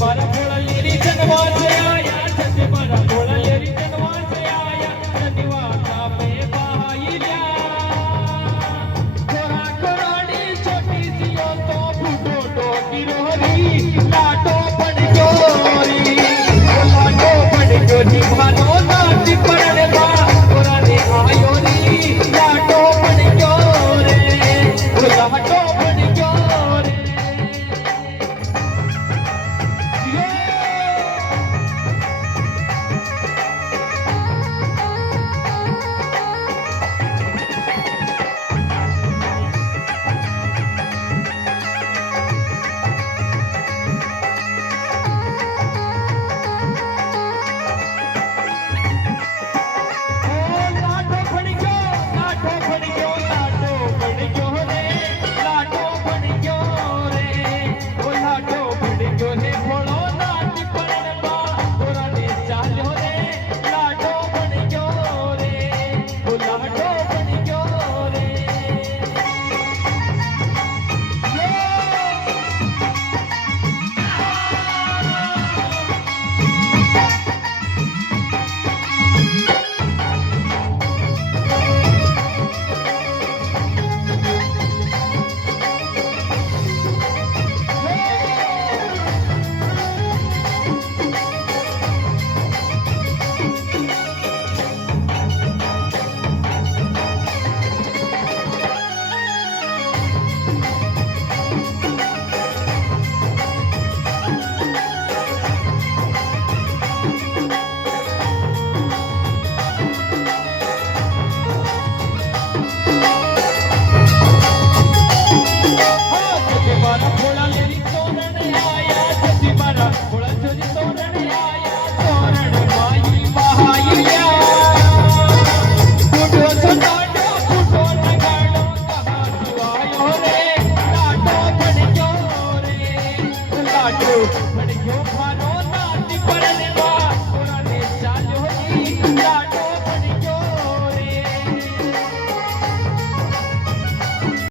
મારા ભોળા લેરી જનવા છે આયા છતે મારા ભોળા લેરી જનવા છે આયા જનવા કામે ભાઈ લ્યા થોડા કોરાડી છોટી સિયો તો ફૂટો ટોકી રોરી લાટો પડ ગયો રી લાટો પડ ગયો જીભાનો નાટી પડે બા કોરાને આયો રી લાટો પડ ગયો રે લાટો પડ ગયો રે Yo,